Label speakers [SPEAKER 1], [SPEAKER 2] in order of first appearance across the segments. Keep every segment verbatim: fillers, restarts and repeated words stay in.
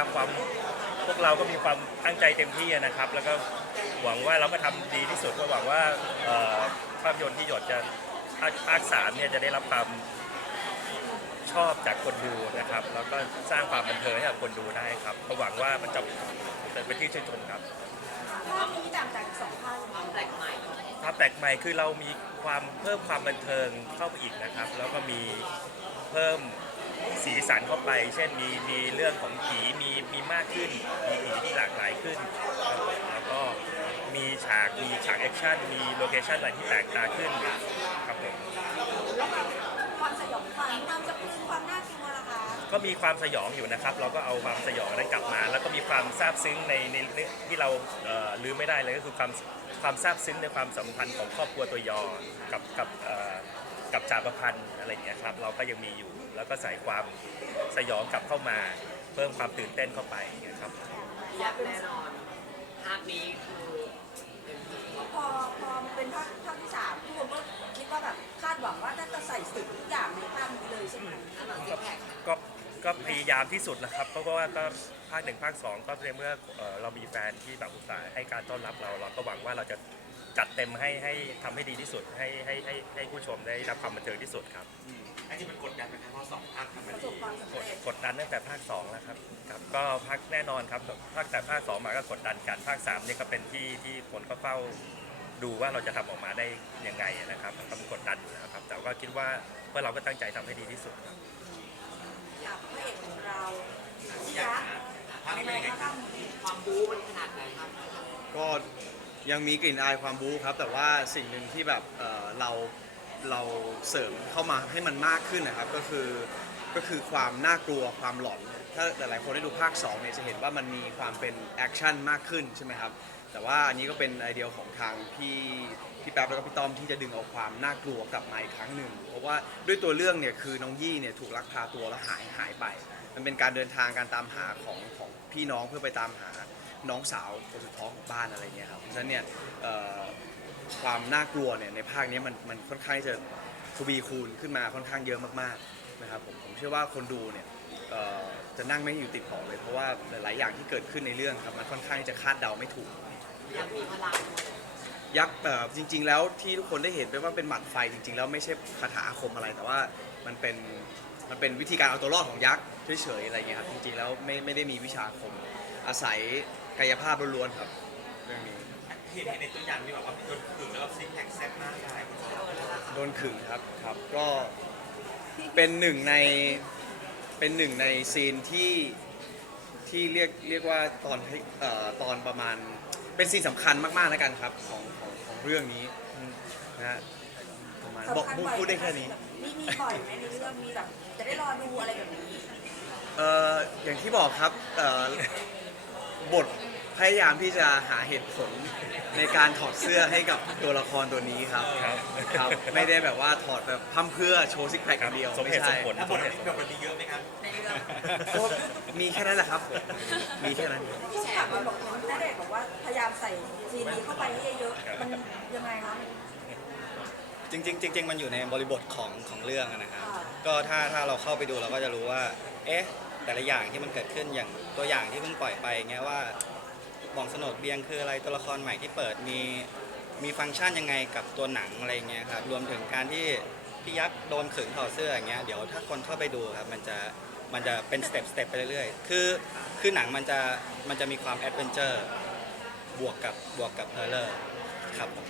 [SPEAKER 1] ความพวกเราก็มีความตั้งใจเต็มที่นะครับ แล้วก็หวังว่าเราก็ทำดีที่สุดก็หวังว่าภาพยนตร์ที่หยดจะภาคสามเนี่ยจะได้รับความชอบจากคนดูนะครับแล้วก็สร้างความบันเทิงให้กับคนดูได้ครับก็หวังว่ามันจะเป็นที่ชื่นชมครับ
[SPEAKER 2] ภาพนี้ต่างจากสองภาคความแปลกใหม่
[SPEAKER 1] ความแปลกใหม่คือเรามีความเพิ่มความบันเทิงเข้าไปอีกนะครับแล้วก็มีเพิ่มสีสันเข้าไปเช่นมีมีเรื่องของผีมีมีมากขึ้นมีผีที่หลากหลายขึ้นแล้วก็มีฉากมีฉากแอคชั่นมีโลเคชั่นอะไรที่แตกต่างขึ้นครับผม
[SPEAKER 2] แล้วความสยองขวัญความสะพรึงความน่ากลัวล่ะคะ
[SPEAKER 1] ก็มีความสยองอยู่นะครับเราก็เอาความสยองนั้นกลับมาแล้วก็มีความซาบซึ้งในในที่เราลืมไม่ได้เลยก็คือความความซาบซึ้งในความสัมพันธ์ของครอบครัวตัวยอกับกับกับจ่าประพันธ์อะไรอย่างเงี้ยครับเราก็ยังมีอยู่แล้วก็ใส่ความสยองกลับเข้ามาเพิ่มความตื่นเต้นเข้าไปนะครับ
[SPEAKER 2] ยากแน่นอนภาคนี้คือพอพอเป็นภาคภาคที่สามทุกคนก็คิดว่าแบบคาดหวังว่าจะใส่สุดทุกอย่างในภาคนี้เลยใช่ไหม
[SPEAKER 1] ก็ก็พยายามที่สุดนะครับเพราะว่าก็ภาคหนึ่งภาคสองก็ในเมื่อเรามีแฟนที่แบบอุตส่าห์ให้การต้อนรับเราเราก็หวังว่าเราจะจัดเต็มให้ให้ทำให้ดีที่สุดให้ให้ให้ให้ผู้ชมได้รับความบันเทิงที่สุดครับ
[SPEAKER 3] ไอ้ที่มันกดดันเป็นเพราะสองภาคทำมาดี
[SPEAKER 1] กดดันตั้งแต่ภาคสองแล้วครับครับก็ภาคแน่นอนครับภาคแต่ภาคสองมาก็กดดันกันภาคสามนี่ก็เป็นที่ที่คนก็เฝ้าดูว่าเราจะทำออกมาได้ยังไงนะครับก็กดดันอยู่นะครับแต่ก็คิดว่าเพื่อเราก็ตั้งใจทำให้ดีที่สุดครับ
[SPEAKER 2] กับพระเอกของเราที่รัก
[SPEAKER 3] ในใน
[SPEAKER 2] ความบู๊มันขนาดไหนครับ
[SPEAKER 4] ก็ยังมีกลิ่นอายความบู๊ครับแต่ว่าสิ่งหนึ่งที่แบบเอ่อเราเราเสริมเข้ามาให้มันมากขึ้นนะครับก็คือก็คือความน่ากลัวความหลอนถ้าหลายๆคนได้ดูภาคสองเนี่ยจะเห็นว่ามันมีความเป็นแอคชั่นมากขึ้นใช่ไหมครับแต่ว่าอันนี้ก็เป็นไอเดียของทางพี่พี่แป๊บแล้วก็พี่ต้อมที่จะดึงเอาความน่ากลัวกลับมาอีกครั้งหนึ่งเพราะว่าด้วยตัวเรื่องเนี่ยคือน้องยี่เนี่ยถูกลักพาตัวแล้วหายหายไปมันเป็นการเดินทางการตามหาของของพี่น้องเพื่อไปตามหาน้องสาวคนสุดท้องของบ้านอะไรเงี้ยครับเพราะฉะนั้นเนี่ยความน่ากลัวเนี่ยในภาคนี้มันมันค่อนข้างจะทวีคูณขึ้นมาค่อนข้างเยอะมากๆนะครับผมผมเชื่อว่าคนดูเนี่ยจะนั่งไม่อยู่ติดหอเลยเพราะว่าหลายๆอย่างที่เกิดขึ้นในเรื่องครับมันค่อนข้างจะคาดเดาไม่ถูก
[SPEAKER 2] ยักษ์มีพลัง
[SPEAKER 4] ยักษ์แบบจริงๆแล้วที่ทุกคนได้เห็นไปว่าเป็นหมัดไฟจริงๆแล้วไม่ใช่คาถาอาคมอะไรแต่ว่ามันเป็นมันเป็นวิธีการเอาตัวรอดของยักษ์เฉยๆอะไรเงี้ยครับจริงๆแล้วไม่ไม่ได้มีวิชาอาคมอาศัยกายภาพล้วนๆครับเรื่องนี้
[SPEAKER 3] เห็นในตัวอย่างมีแบบว่าโดนขึงแล้วซิกแพคแซ่บมากเลย
[SPEAKER 4] โดนขึงครับครับก็เป็นหนึ่งในเป็นหนึ่งในซีนที่ที่เรียกเรียกว่าตอนเอ่อตอนประมาณเป็นซีนสำคัญมากๆแล้วกันครับของของของเรื่องนี้นะฮะประมาณบอกพูดได้แค่นี้
[SPEAKER 2] มีมีบ่อยไหมในเรื่องมีแบบจะได้รอดูอะไรแบบนี้
[SPEAKER 4] เอ่ออย่างที่บอกครับเอ่อบทพยายามที่จะหาเหตุผลในการถอดเสื้อให้กับตัวละครตัวนี้ครับครับไม่ได้แบบว่าถอดแบบพั่มเพื่อโชว์ซิกแพคอย่างเดียว
[SPEAKER 1] ไม่ใช่
[SPEAKER 3] แล้วบทแบบนี้เยอะไหมครับ
[SPEAKER 4] ก็มีแค่นั้นแหละครับมีแค่นั้น
[SPEAKER 2] ที่ถามมาบอกณเดชน์บอกว่าพยายามใส่ซีนนี้เข้าไปให้เยอะๆมันยังไงคะ
[SPEAKER 5] จริงๆจริงๆมันอยู่ในบริบทของของเรื่องนะครับก็ถ้าถ้าเราเข้าไปดูเราก็จะรู้ว่าเอ๊ะแต่ละอย่างที่มันเกิดขึ้นอย่างตัวอย่างที่เพิ่งปล่อยไปเงี้ยว่าบ่องสนดเบียงคืออะไรตัวละครใหม่ที่เปิดมีมีฟังก์ชันยังไงกับตัวหนังอะไรเงี้ยครับรวมถึงการที่พี่ยักษ์โดนขึงถอดเสื้ออย่างเงี้ยเดี๋ยวถ้าคนเข้าไปดูครับมันจะมันจะเป็นสเต็ปสเต็ปไปเรื่อยๆคือคือหนังมันจะมันจะมีความแอดเวนเจอร์บวกกับบวกกับเฮอร์เรอร์ครับผม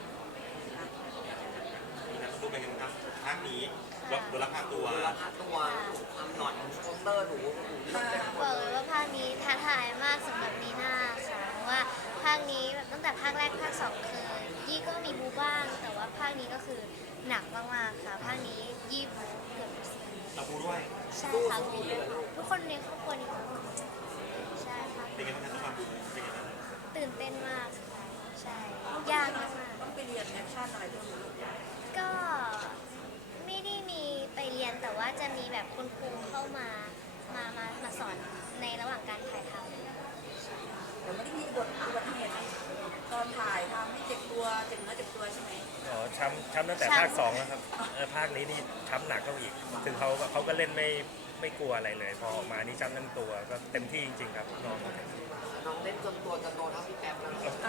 [SPEAKER 3] ดูเป็นยังไงครับภาคนี้ดูราคาตัว
[SPEAKER 2] ราคาตัวความหลอนโปสเตอร์หนู
[SPEAKER 6] บอกเลยว่าภาคนี้ท้าทายมากสำหรับนีน่าค่ะเพราะว่าภาคนี้แบบตั้งแต่ภาคแรกภาคสองคือยี่ก็มีบูบ้างแต่ว่าภาคนี้ก็คือหนักมากๆค่ะภาคนี้ยี่บูเกือบเสีย
[SPEAKER 3] เราบูด้วย
[SPEAKER 6] ใช่ค่ะบูทุกคนในครอบครัวนี้ใช่ค่ะ
[SPEAKER 3] เป็นยังไงบ้างครับเป็นยังไง
[SPEAKER 6] ตื่นเต้นมากใช่ยากมาก
[SPEAKER 2] ต้องไปเรียนแอคชั่นอะไรเพิ่ม
[SPEAKER 6] ก็ไม่ได้มีไปเรียนแต่ว่าจะมีแบบคุณครูเข้ามามามามาสอนในระหว่างการถ่ายทำ
[SPEAKER 2] แต่ไม่ได้มีบทอุบัติเหตุตอนถ่ายทำให้เจ็บตัวเจ็บเนื้อเจ็บตัวใช่ไหม
[SPEAKER 1] อ๋อช้ำช้ำตั้งแต่ภาคสองแล้วครับภาคนี้นี่ช้ำหนักเข้าอีกถึงเขาเขาก็เล่นไม่ไไม่กลัวอะไรเลย พอออกมานี่จำทั้งตัวก็เต็มที่จริงๆครับน้องก็เต็มที่
[SPEAKER 2] น้องเล่นจนตัวจะโตเท่าพี่แป๊บแล้ว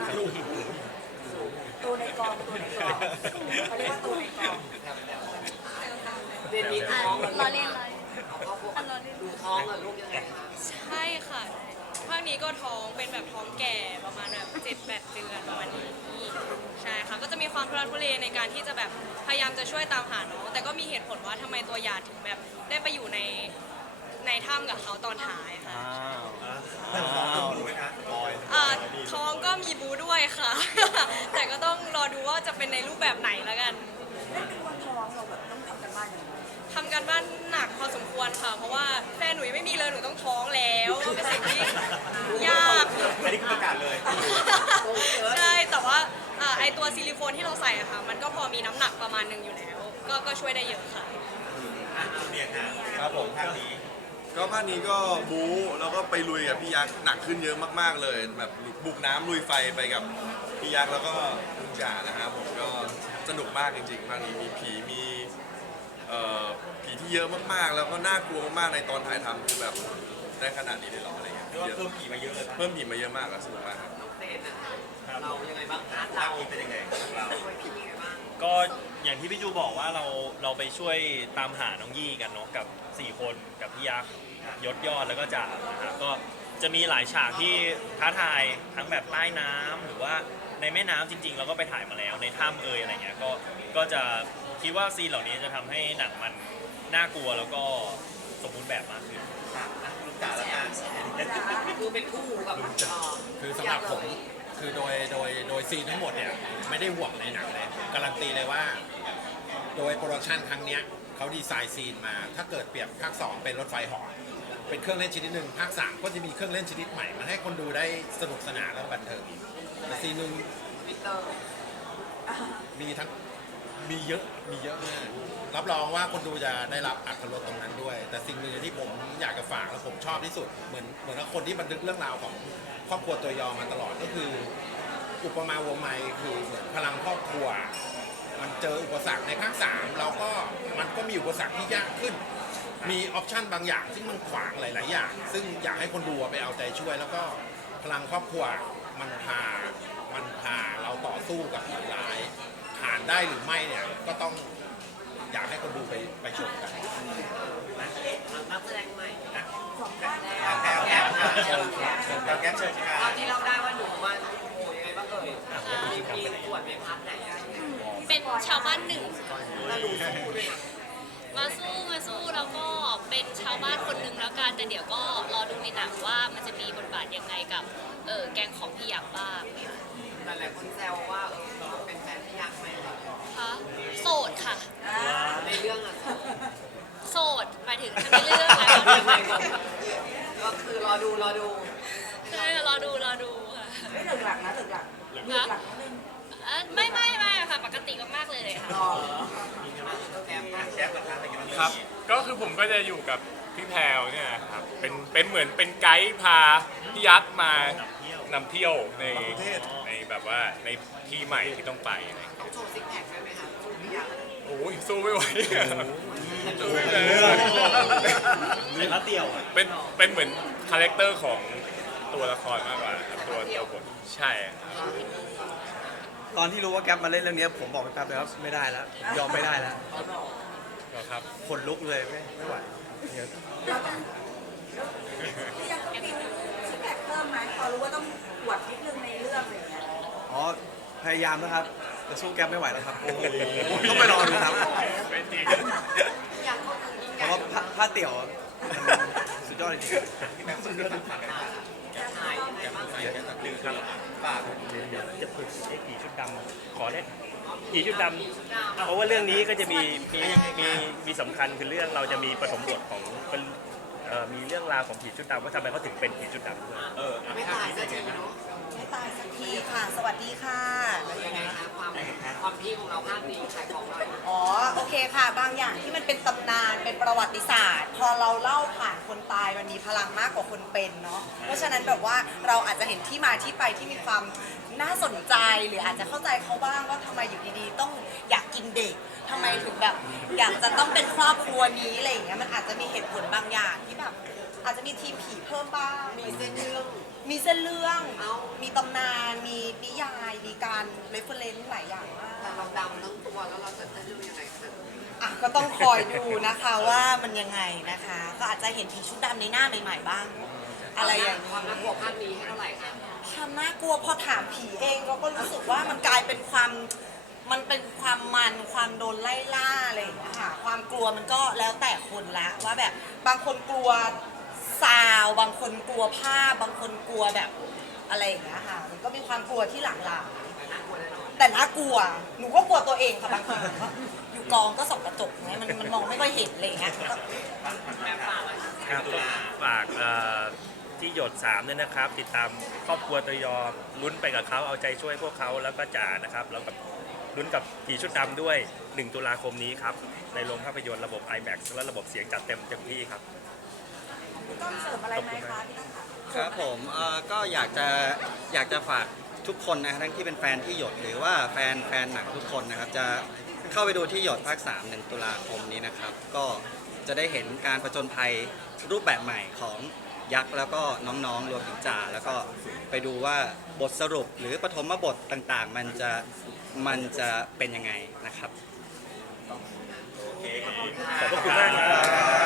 [SPEAKER 7] ตัวในกองตัวในกองเขาเรียกว่าตัวในกอง
[SPEAKER 2] เรียนมี
[SPEAKER 6] อ่ะ
[SPEAKER 2] ท้องเหรอ
[SPEAKER 6] รอเล่นรอเล่น
[SPEAKER 2] เอาเข้าพวกดูท้องเหรอลูกยังไงคะ
[SPEAKER 8] ใช่ค่ะภาคนี้ก็ท้องเป็นแบบท้องแก่ประมาณแบบเจ็ดแปดเดือนประมาณนี้ใช่ค่ะก็จะมีความทุรนทุเรในการที่จะแบบพยายามจะช่วยตามหาน้องแต่ก็มีเหตุผลว่าทำไมตัวหยาดถึงแบบได้ไปอยู่ในในถ้ำกับเขาตอนท้ายค่ะ
[SPEAKER 3] แต่ท้องต้องดูไหมคะบอย
[SPEAKER 8] อ่าท้องก็มีบูด้วยค่ะ แต่ก็ต้องรอดูว่าจะเป็นในรูปแบบไหนแล้วกัน
[SPEAKER 7] เล่นเป็นคนท้องเราแบบต้องทำกันบ้านยังไง
[SPEAKER 8] ทำการบ้านหนักพอสมควรค่ะ เพราะว่าแฟนหนูยังไม่มีเลยหนูต้องท้องแล้วเป็นสิ่งที่ยาก
[SPEAKER 3] อันนี้คือประกาศเลย
[SPEAKER 8] ใช่แต่ว่าอ่าไอตัวซิลิโคนที่เราใส่อะค่ะ มันก็พอมีน้ำหนักประมาณหนึ่งอยู่แล้ว ก็ก็ช่วยได้เยอะค่ะ
[SPEAKER 3] อ่ะคุณเนี่ยค่ะ
[SPEAKER 9] ครับผม
[SPEAKER 3] ภาคนี้
[SPEAKER 9] ก็ภาคนี้ก็บู๊แล้วก็ไปลุยกับพี่ยักษ์หนักขึ้นเยอะมากๆเลย แบบบุกน้ำลุยไฟไปกับพี่ยักษ์แล้วก็ลุงจ่านะครับผมก็สนุกมากจริงๆภาคนี้มีผีมีเอ่อผีที่เยอะมากๆ แล้วก็น่ากลัวมากๆในตอนถ่ายทำคือแบบได้ขนาดนี้เลยเหรออะไรเงี้ย
[SPEAKER 3] เรียกว่า
[SPEAKER 9] เยอะ
[SPEAKER 3] เพิ่มผีมาเยอะเลย
[SPEAKER 9] เพิ่มผีมาเยอะมากอะสนุกมากครับ
[SPEAKER 2] น้องเต้นอะเรายังไงบ้างคะ
[SPEAKER 3] ภา
[SPEAKER 2] เรา
[SPEAKER 3] คนี้เป็นยังไงของเรา
[SPEAKER 2] ช่วยพี่ยังไงบ้าง
[SPEAKER 1] ก็อย่างที่พี่จูบอกว่าเราเราไปช่วยตามหาน้องยี่กันเนาะกับสี่คนกับพี่ยักษ์ยศยอดแล้วก็จ่านะครับก็จะมีหลายฉากที่ท้าทายทั้งแบบใต้น้ำหรือว่าในแม่น้ำจริงๆเราก็ไปถ่ายมาแล้วในถ้ำเอยอะไรเงี้ยก็ก็จะคิดว่าซีนเหล่านี้จะทำให้หนังมันน่ากลัวแล้วก็สมบูรณ์แบบมากขึ้น
[SPEAKER 3] ค่ะอ่ะลุงจ๋าแล้วกัน
[SPEAKER 2] คือเป็นคู่กับเอ่อ
[SPEAKER 10] คือสำหรับผมคือโดยโดยโดยซีนทั้งหมดเนี่ยไม่ได้ห่วงในหนังเลยการันตีเลยว่า โดยโปรดักชันครั้งเนี้ยเขาดีไซน์ซีนมา ถ้าเกิดเปรียบภาคสองเป็นรถไฟเหาะเป็นเครื่องเล่นชนิดหนึ่งภาคสามก็จะมีเครื่องเล่นชนิดใหม่มันให้คนดูได้สนุกสนานและบันเทิงแต่ซีนหนึ่ง
[SPEAKER 2] วิเตอร์
[SPEAKER 10] มีทั้งมีเยอะมีเยอะมากรับรองว่าคนดูจะได้รับอรรถรสตรงนั้นด้วย แต่สิ่งหนึ่งที่ผมอยากจะฝากและผมชอบที่สุดเหมือนเหมือนกับคนที่บันทึกเรื่องราวของครอบครัวตัวยอมาตลอดก็คือ อุปมาอุปไมยคือเหมือนพลังครอบครัว มันเจออุปสรรคในภาคสามเราก็มันก็มีอุปสรรคที่ยากขึ้น มีออปชันบางอย่างซึ่งมันขวางหลาย ๆ อย่าง ซึ่งอยากให้คนดูไปเอาใจช่วย แล้วก็พลังครอบครัวมันพามันพาเราต่อสู้กับผีร้ายผ่านได้หรือไม่เนี่ยก็ต้องอยากให้คนดูไปไปชมกัน
[SPEAKER 2] นักแสดงใหม่นะ
[SPEAKER 7] สองภาค
[SPEAKER 2] แล้
[SPEAKER 3] แก้วแก้วค่ะเชิญค่ะแก้วแก้วเชิญค่ะ
[SPEAKER 2] ตอนที่เราได้ว่าหนูมาโอ้ยยังไงบ้างเอ่ยมีมีส่วนในพาร์ทไหนอะ
[SPEAKER 8] เป็นชาวบ้านหนึ่ง
[SPEAKER 2] แล้วหนูสู้ด้วยนะ
[SPEAKER 8] มาสู้มาสู้แล้วก็เป็นชาวบ้านคนหนึ่งแล้วกันแต่เดี๋ยวก็รอดูในหนังว่ามันจะมีบทบาทยังไงกับเออแกงของพี่ยักษ์บ้าง
[SPEAKER 2] หลายๆคนแซวว่าเออเราเป็นแฟนพี่ยักษ์ไหม
[SPEAKER 8] คะโสดค่ะ
[SPEAKER 2] ในเรื่องอะ
[SPEAKER 8] โสดหมายถึงทั้งในเรื่องและก็ในหนัง
[SPEAKER 2] ก็คือรอดูรอดู
[SPEAKER 8] ใช่รอดูรอดูค่ะ
[SPEAKER 7] ไม่เหลือหลักนะเหลือหลักเหลือหลักนิดนึง
[SPEAKER 8] เอ่อไม่ไม่ไม่ค่ะปกติก็มากเลยค่ะ
[SPEAKER 7] อ๋อ
[SPEAKER 2] แก้มนะ
[SPEAKER 3] แก้วราคาเป็นยังไง
[SPEAKER 11] ครับ ก็คือผมก็จะอยู่กับพี่แพรวเนี่ยครับ เป็น เป็นเหมือนเป็นไกด์พาพี่ยักษ์มานำเที่ยวในในแบบว่าในที่ใหม่ที่ต้องไปอะไรอย่างเงี้ย
[SPEAKER 2] ต้องโชว์ซิกแพคด้วยไหมคะสู้พี่ยักษ์
[SPEAKER 11] โอ้ยสู้ไม่ไหวสู้ไม่ไหว
[SPEAKER 3] เป็นละเตียวอ่ะ
[SPEAKER 11] เป็น เป็นเหมือนคาแรคเตอร์ของตัวละครมากกว่าครับตัวตัวบทใช่ครับ
[SPEAKER 4] ตอนที่รู้ว่าแก๊ปมาเล่นเรื่องนี้ผมบอกไปแป๊บเลยว่าไม่ได้แล้วยอมไม่ได้แล้ว
[SPEAKER 11] ก็ครับ
[SPEAKER 4] ขนลุกเลยไม่ไม่ไหวเยอะ
[SPEAKER 7] เราต้องพี่ยังต้องมีซิกแพคเพิ่มไหมพอรู้ว่าต้องปวดนิดนึงในเรื่องอะไรอย่างเงี้ย
[SPEAKER 4] อ๋อพยายามนะครับแต่สู้แก๊ปไม่ไหวแล้วครับต้องไปรอดูครับ
[SPEAKER 11] ไม่จริง
[SPEAKER 2] พี่ยักษ์ก็คือยิ่งให
[SPEAKER 4] เพ
[SPEAKER 2] ญ่
[SPEAKER 4] ราะว่าผ้าผ้าเตี่ยวสุดยอดจริง
[SPEAKER 2] จะถ่ายยังไงบ้างคะ
[SPEAKER 3] หนึ่งครับฝาก
[SPEAKER 1] เดี๋ยวจะฝึกไอ้ผีชุดดำขอเล่นผีชุดดำเพราะว่าเรื่องนี้ก็จะมีมีมีมีสำคัญคือเรื่องเราจะมีปฐมบทของเป็นเอ่อมีเรื่องราวของผีชุดดำว่าทำไมเขาถึงเป็นผีชุดดำด้วย
[SPEAKER 3] เออ
[SPEAKER 2] ไม่ตายสักทีเนาะ
[SPEAKER 7] ไม่ตายสักทีค่ะ สวัสดีค่ะ
[SPEAKER 2] แล้วยังไงคะความความพี่ของเราภาคนี้ขายของหน่อย
[SPEAKER 7] อ๋อโอเคค่ะ บางอย่างที่มันเป็นตำนานเป็นประวัติศาสตร์ พอเราเล่าผ่านคนตายมันมีพลังมากกว่าคนเป็นเนาะเพราะฉะนั้นแบบว่าเราอาจจะเห็นที่มาที่ไปที่มีความน่าสนใจหรืออาจจะเข้าใจเขาบ้างว่าทำไมอยู่ดีๆ ต้องอยากกินเด็กทำไมมถึงแบบ อยากจะต้องเป็นครอบครัวนี้อะไรอย่างเงี้ยมันอาจจะมีเหตุผลบางอย่างที่แบบอาจจะมีทีมผีเพิ่มบ้างมีเส้นเรื่องมีเส้นเรื่องมีตำนานมีนิยายมีการเรฟเฟรนซ์หลายอย่างมาก
[SPEAKER 2] แต่เราดำทั้งตัวแล้วเราจะจะดูยังไงคะ
[SPEAKER 7] อ่ะก็ต้องคอยดูนะคะว่ามันยังไงนะคะ ก็อาจจะเห็นผีชุดดำในหน้าใหม่ๆบ้าง อะไรอย่าง
[SPEAKER 2] ความน่ากลัวภาคนี้ให้เท่าไหร่คะ
[SPEAKER 7] ความน่ากลัวพอถามผีเองเราก็รู้สึกว่ามันกลายเป็นความมันเป็นความมันความโดนไล่ล่าอะไรอย่างเงี้ยค่ะความกลัวมันก็แล้วแต่คนละว่าแบบบางคนกลัวซาวบางคนกลัวภาพบางคนกลัวแบบอะไรอย่างเงี้ยค่ะมันก็มีความกลัวที่หลากหลายแต่น่ากลัวหนูก็กลัวตัวเองค่ะบางทีอยู่กองก็ส่องกระจกเนี่ยมันมันมองไม่ค่อยเห็นอะไรอย่างเงี้ยก็
[SPEAKER 1] ครับฝากเอ่อที่หยดสามเนี่ยนะครับ ติดตามครอบครัวตัวยอลุ้นไปกับเขาเอาใจช่วยพวกเขาแล้วก็จ่านะครับแล้วกับลุ้นกับผีชุดดำด้วยหนึ่งตุลาคมนี้ครับ ในโรงภาพยนตร์ระบบ ไอแม็กซ์ และระบบเสียงจัดเต็มเต็มที่ครับ
[SPEAKER 7] ต้องเสริมอะไรไหมคะพี่ต้องถาม
[SPEAKER 5] ครับผมเอ่อก็อยากจะอยากจะฝากทุกคนนะทั้งที่เป็นแฟนที่หยดหรือว่าแฟนแฟนหนังทุกคนนะครับจะเข้าไปดูที่หยดภาคสามหนึ่งตุลาคมนี้นะครับ ก็จะได้เห็นการผจญภัยรูปแบบใหม่ของยักษ์แล้วก็น้องๆรวมถึงจ่าแล้วก็ไปดูว่าบทสรุปหรือปฐมบทต่างๆ มันจะมันจะเป็นยังไงนะครับ
[SPEAKER 1] ขอบพระคุณมากครับ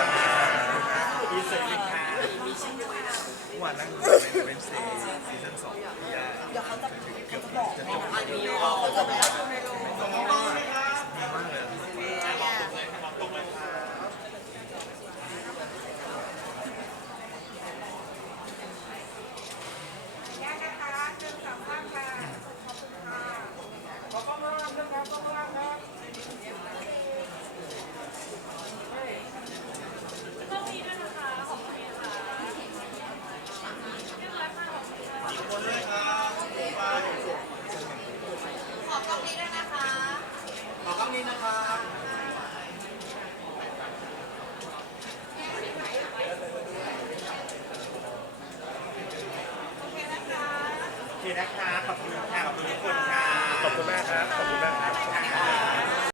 [SPEAKER 9] วันนั้นเป็นซีซีซั่นสอง
[SPEAKER 7] เดี๋ยวเขาจะเขาจะบอกให้นะ
[SPEAKER 2] อันนี้
[SPEAKER 7] เขาจะบอก
[SPEAKER 9] ดีมากเลย
[SPEAKER 7] ขอกล้องนี้ด้วยนะคะ
[SPEAKER 10] ขอกล้องนี้นะครับ
[SPEAKER 3] โอเคนะคะขอบคุณค่ะขอบคุณทุกคนค่ะ
[SPEAKER 1] ขอบคุณมากครับ ขอบคุณมากครับ